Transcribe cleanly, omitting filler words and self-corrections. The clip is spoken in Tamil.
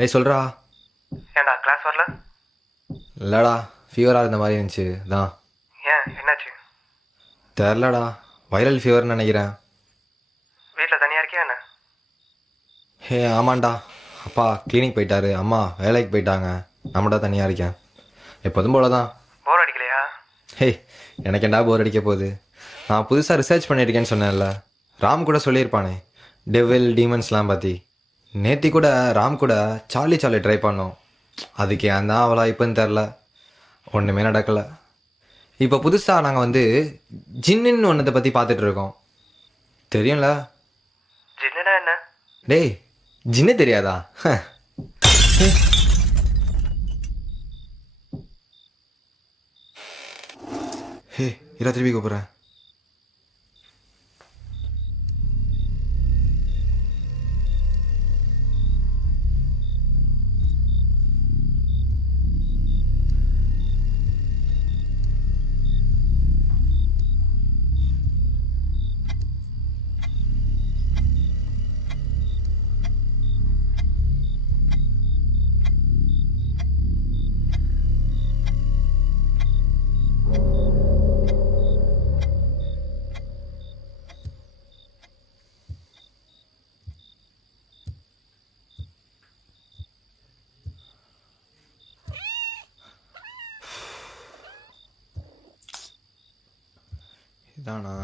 டேய் சொல்கிறா. ஏன்டா கிளாஸ் வரல? இல்லைடா, ஃபீவராக இருந்த மாதிரி இருந்துச்சு தான். ஏன் என்னாச்சு? தெரிலடா, வைரல் ஃபீவர்னு நினைக்கிறேன். வீட்டில் தனியாக இருக்கியா என்ன? ஹே ஆமாண்டா, அப்பா கிளினிக் போயிட்டாரு, அம்மா வேலைக்கு போயிட்டாங்க, நம்மடா தனியாக இருக்கேன். எப்போதும் போல தான். போர் அடிக்கலையா? ஹே, எனக்கு என்னடா போர் அடிக்க போகுது. நான் புதுசாக ரிசர்ச் பண்ணியிருக்கேன்னு சொன்னேன்ல, ராம் கூட சொல்லியிருப்பானே டெவில் டீமன்ஸ்லாம் பற்றி. நேத்தி கூட ராம் கூட சார்லி சார்லி ட்ரை பண்ணோம். அதுக்கு ஏன் தான் அவளா இப்போன்னு தெரில, ஒன்றுமே நடக்கலை. இப்போ புதுசாக நாங்கள் வந்து ஜின்னுன்னு ஒன்றத்தை பற்றி பார்த்துட்டு இருக்கோம். தெரியும்ல? ஜின்னுனா என்ன? டேய், ஜின்னு தெரியாதா? ஹே, இரா திருப்பி கூப்பிட்றேன். இதானா?